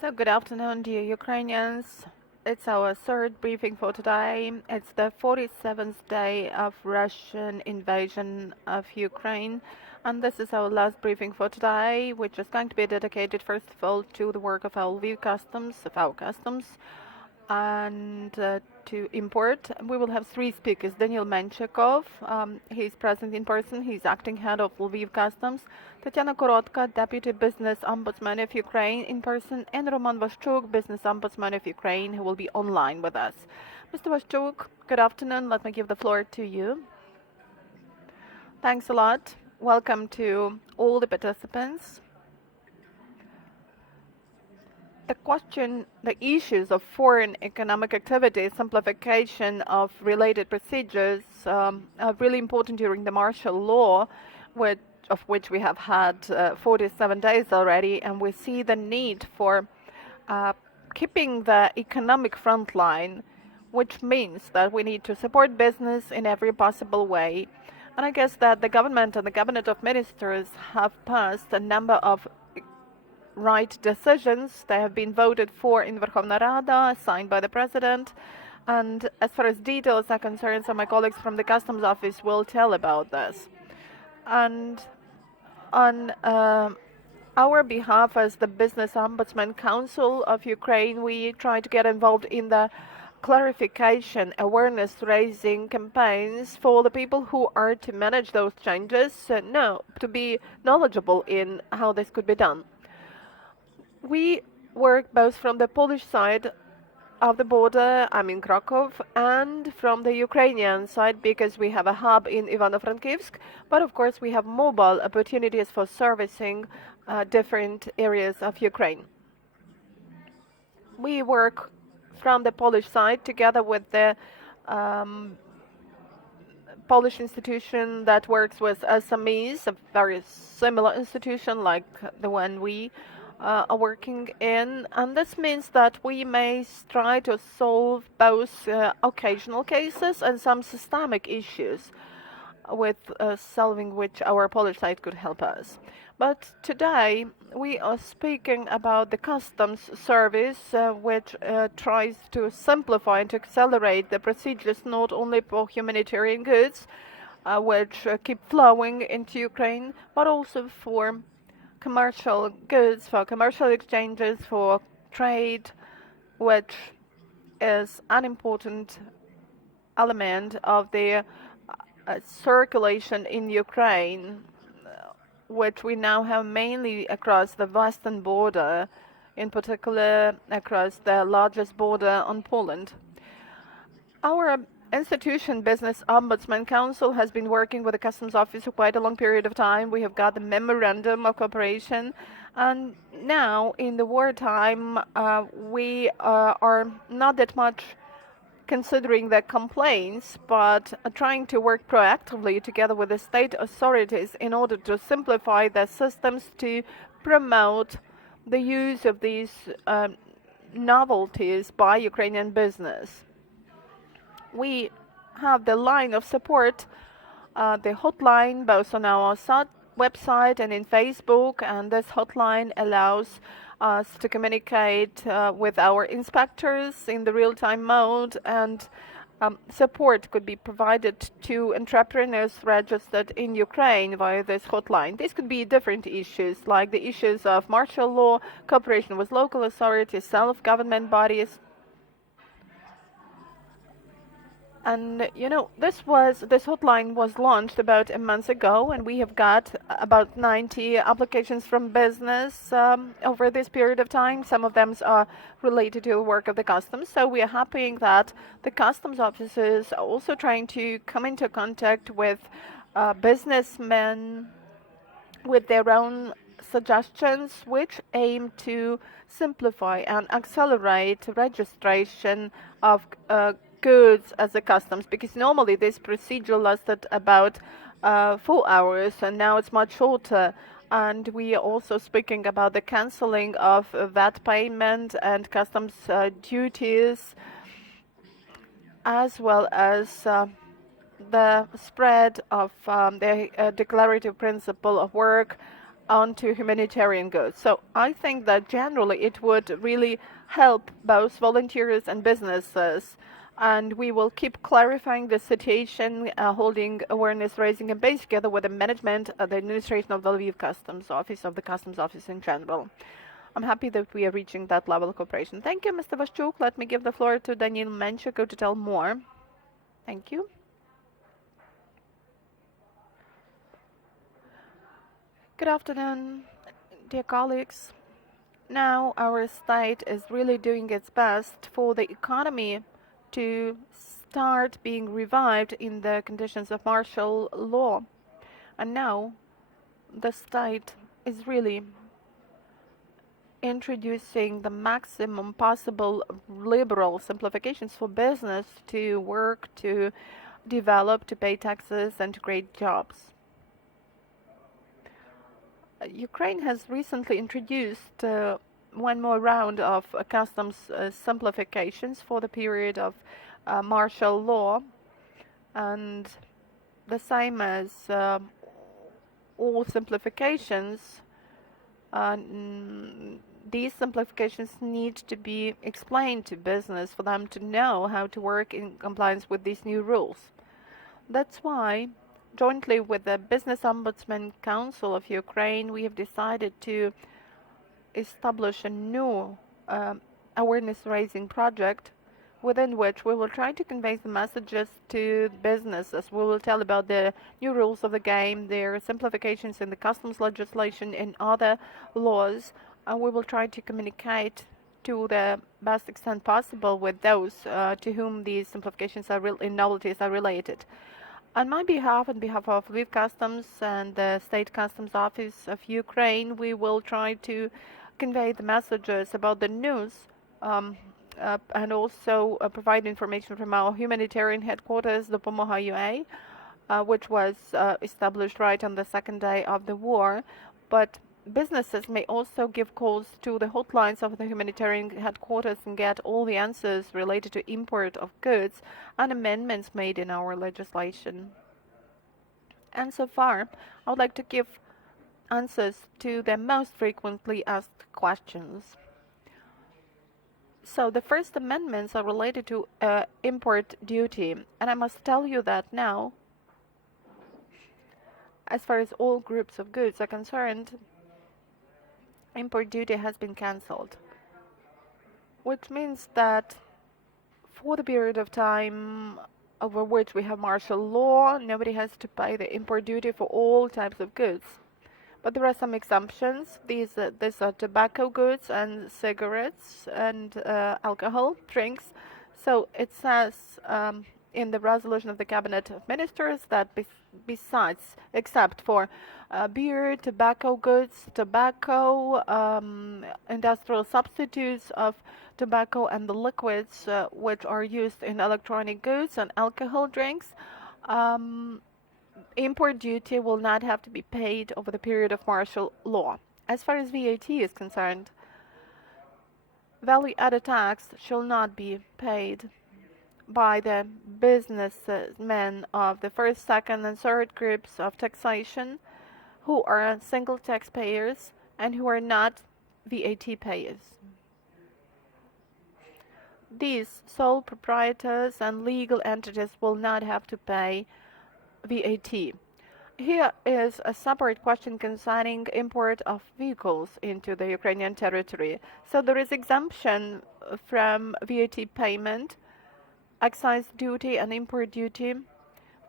So good afternoon, dear Ukrainians. It's our third briefing for today. It's the 47th day of Russian invasion of Ukraine, and this is our last briefing for today, which is going to be dedicated first of all to the work of our Lviv customs, and to import. We will have three speakers. Daniil Menshykov, he's present in person, he's acting head of Lviv Customs. Tetyana Korotka, Deputy Business Ombudsman of Ukraine in person, and Vashchuk, Business Ombudsman of Ukraine, who will be online with us. Mr. Vashchuk, good afternoon. Let me give the floor to you. Thanks a lot. Welcome to all the participants. The issues of foreign economic activity, simplification of related procedures are really important during the martial law, of which we have had 47 days already, and we see the need for keeping the economic front line, which means that we need to support business in every possible way. And I guess that the government and the Cabinet of Ministers have passed a number of right decisions. They have been voted for in Verkhovna Rada, signed by the President. And as far as details are concerned, so my colleagues from the Customs Office will tell about this. And on our behalf, as the Business Ombudsman Council of Ukraine, we try to get involved in the clarification, awareness-raising campaigns for the people who are to manage those changes, to be knowledgeable in how this could be done. We work both from the Polish side of the border, I'm in Krakow, and from the Ukrainian side, because we have a hub in Ivano-Frankivsk, but of course we have mobile opportunities for servicing different areas of Ukraine. We work from the Polish side together with the Polish institution that works with SMEs, a very similar institution like the one we are working in, and this means that we may try to solve both occasional cases and some systemic issues, with solving which our Polish side could help us. But today we are speaking about the customs service, which tries to simplify and to accelerate the procedures not only for humanitarian goods, which keep flowing into Ukraine, but also for commercial goods, for commercial exchanges, for trade, which is an important element of the circulation in Ukraine, which we now have mainly across the western border, in particular across the largest border on Poland. Our institution, Business Ombudsman Council, has been working with the Customs Office for quite a long period of time. We have got the memorandum of cooperation, and now in the wartime we are not that much considering the complaints, but trying to work proactively together with the state authorities in order to simplify the systems to promote the use of these novelties by Ukrainian business. We have the line of support, the hotline, both on our website and in Facebook, and this hotline allows us to communicate with our inspectors in the real-time mode, and support could be provided to entrepreneurs registered in Ukraine via this hotline. These could be different issues, like the issues of martial law, cooperation with local authorities, self-government bodies. And this hotline was launched about a month ago, and we have got about 90 applications from business over this period of time. Some of them are related to the work of the customs. So we are happy that the customs officers are also trying to come into contact with businessmen with their own suggestions, which aim to simplify and accelerate registration of goods as a customs, because normally this procedure lasted about 4 hours, and now it's much shorter. And we are also speaking about the cancelling of VAT payment and customs duties, as well as the spread of the declarative principle of work onto humanitarian goods. So I think that generally it would really help both volunteers and businesses. And we will keep clarifying the situation, holding awareness raising campaigns together with the management, the administration of the Lviv Customs Office, of the Customs Office in general. I'm happy that we are reaching that level of cooperation. Thank you, Mr. Vashchuk. Let me give the floor to Daniil Menshykov to tell more. Thank you. Good afternoon, dear colleagues. Now our state is really doing its best for the economy to start being revived in the conditions of martial law. And now the state is really introducing the maximum possible liberal simplifications for business to work, to develop, to pay taxes, and to create jobs. Ukraine has recently introduced one more round of customs simplifications for the period of martial law, and the same as all simplifications, these simplifications need to be explained to business for them to know how to work in compliance with these new rules. That's why, jointly with the Business Ombudsman Council of Ukraine, we have decided to establish a new awareness-raising project within which we will try to convey the messages to businesses. We will tell about the new rules of the game, their simplifications in the customs legislation and other laws, and we will try to communicate to the best extent possible with those to whom these simplifications and novelties are related. On my behalf, on behalf of Lviv Customs and the State Customs Office of Ukraine, we will try to convey the messages about the news and also provide information from our humanitarian headquarters, the Pomoha UA, which was established right on the second day of the war. But businesses may also give calls to the hotlines of the humanitarian headquarters and get all the answers related to import of goods and amendments made in our legislation. And so far, I would like to give answers to the most frequently asked questions. So the first amendments are related to import duty, and I must tell you that now, as far as all groups of goods are concerned, import duty has been cancelled, which means that for the period of time over which we have martial law, nobody has to pay the import duty for all types of goods. But there are some exemptions. These are tobacco goods and cigarettes and alcohol drinks. So it says in the resolution of the Cabinet of Ministers that besides, except for beer, tobacco goods, tobacco, industrial substitutes of tobacco and the liquids which are used in electronic goods and alcohol drinks, import duty will not have to be paid over the period of martial law. As far as VAT is concerned, value-added tax shall not be paid by the businessmen of the first, second, and third groups of taxation who are single taxpayers and who are not VAT payers. These sole proprietors and legal entities will not have to pay VAT. Here is a separate question concerning import of vehicles into the Ukrainian territory. So there is exemption from VAT payment, excise duty and import duty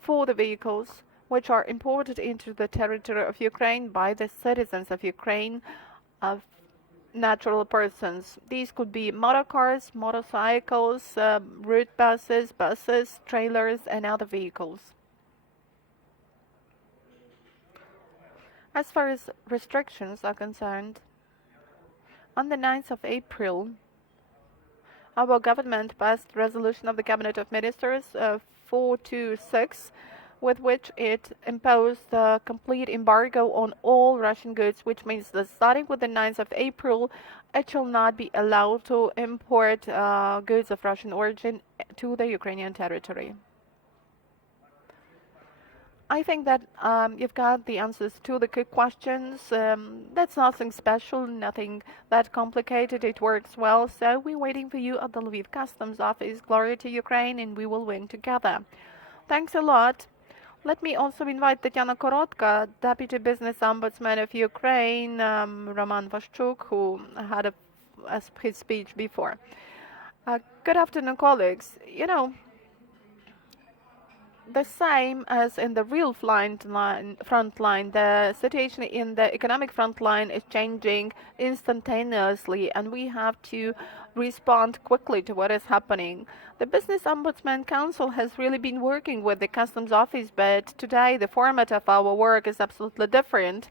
for the vehicles which are imported into the territory of Ukraine by the citizens of Ukraine, of natural persons. These could be motor cars, motorcycles, route buses, trailers, and other vehicles. As far as restrictions are concerned, on the 9th of April, our government passed resolution of the Cabinet of Ministers 426, with which it imposed a complete embargo on all Russian goods, which means that starting with the 9th of April, it shall not be allowed to import goods of Russian origin to the Ukrainian territory. I think that you've got the answers to the quick questions. That's nothing special, nothing that complicated. It works well. So we're waiting for you at the Lviv Customs Office. Glory to Ukraine, and we will win together. Thanks a lot. Let me also invite Tetyana Korotka, Deputy Business Ombudsman of Ukraine, Roman Vashchuk, who had his speech before. Good afternoon, colleagues. You know, the same as in the real front line, the situation in the economic front line is changing instantaneously, and we have to respond quickly to what is happening. The Business Ombudsman Council has really been working with the Customs Office, but today the format of our work is absolutely different.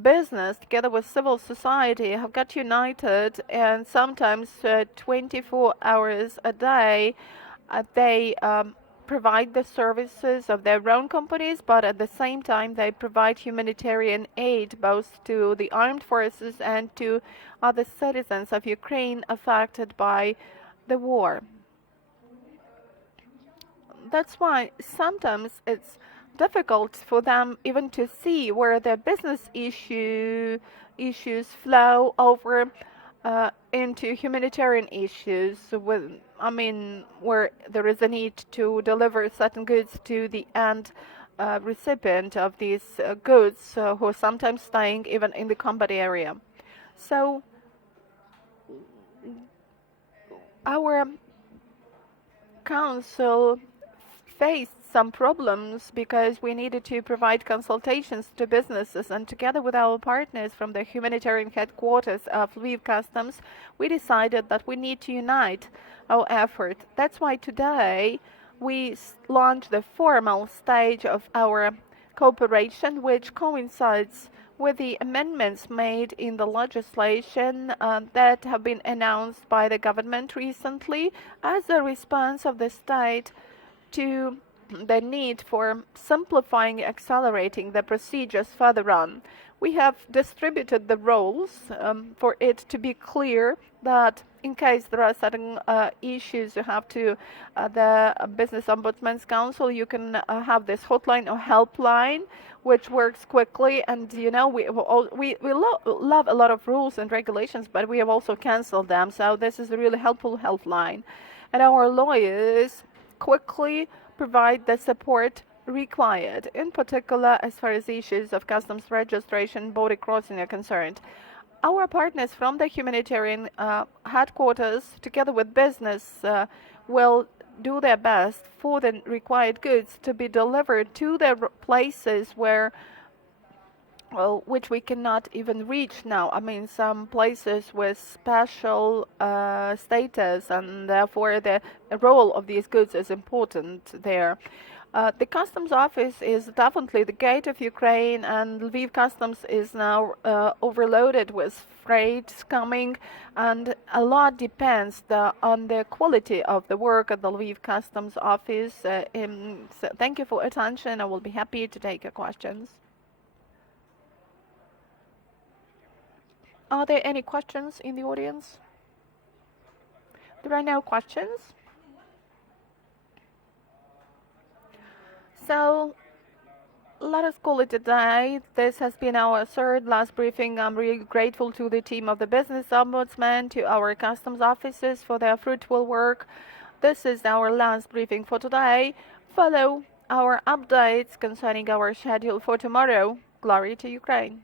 Business, together with civil society, have got united, and sometimes 24 hours a day, they provide the services of their own companies, but at the same time they provide humanitarian aid both to the armed forces and to other citizens of Ukraine affected by the war. That's why sometimes it's difficult for them even to see where their business issues flow over into humanitarian issues, where there is a need to deliver certain goods to the end recipient of these goods, who are sometimes staying even in the combat area. So our council faced some problems because we needed to provide consultations to businesses, and together with our partners from the humanitarian headquarters of Lviv Customs, we decided that we need to unite our effort. That's why today we launched the formal stage of our cooperation, which coincides with the amendments made in the legislation that have been announced by the government recently as a response of the state to the need for simplifying, accelerating the procedures further on. We have distributed the roles for it to be clear that in case there are certain issues you have to the Business Ombudsman's Council, you can have this hotline or helpline which works quickly. And you know, we love a lot of rules and regulations, but we have also cancelled them. So this is a really helpful helpline. And our lawyers quickly provide the support required, in particular as far as issues of customs registration, border crossing are concerned. Our partners from the humanitarian headquarters, together with business, will do their best for the required goods to be delivered to the places where which we cannot even reach now. Some places with special status, and therefore the role of these goods is important there. The customs office is definitely the gate of Ukraine, and Lviv Customs is now overloaded with freight coming, and a lot depends on the quality of the work at the Lviv Customs office. So thank you for attention. I will be happy to take your questions. Are there any questions in the audience? There are no questions. So let us call it a day. This has been our third last briefing. I'm really grateful to the team of the Business Ombudsman, to our customs officers for their fruitful work. This is our last briefing for today. Follow our updates concerning our schedule for tomorrow. Glory to Ukraine.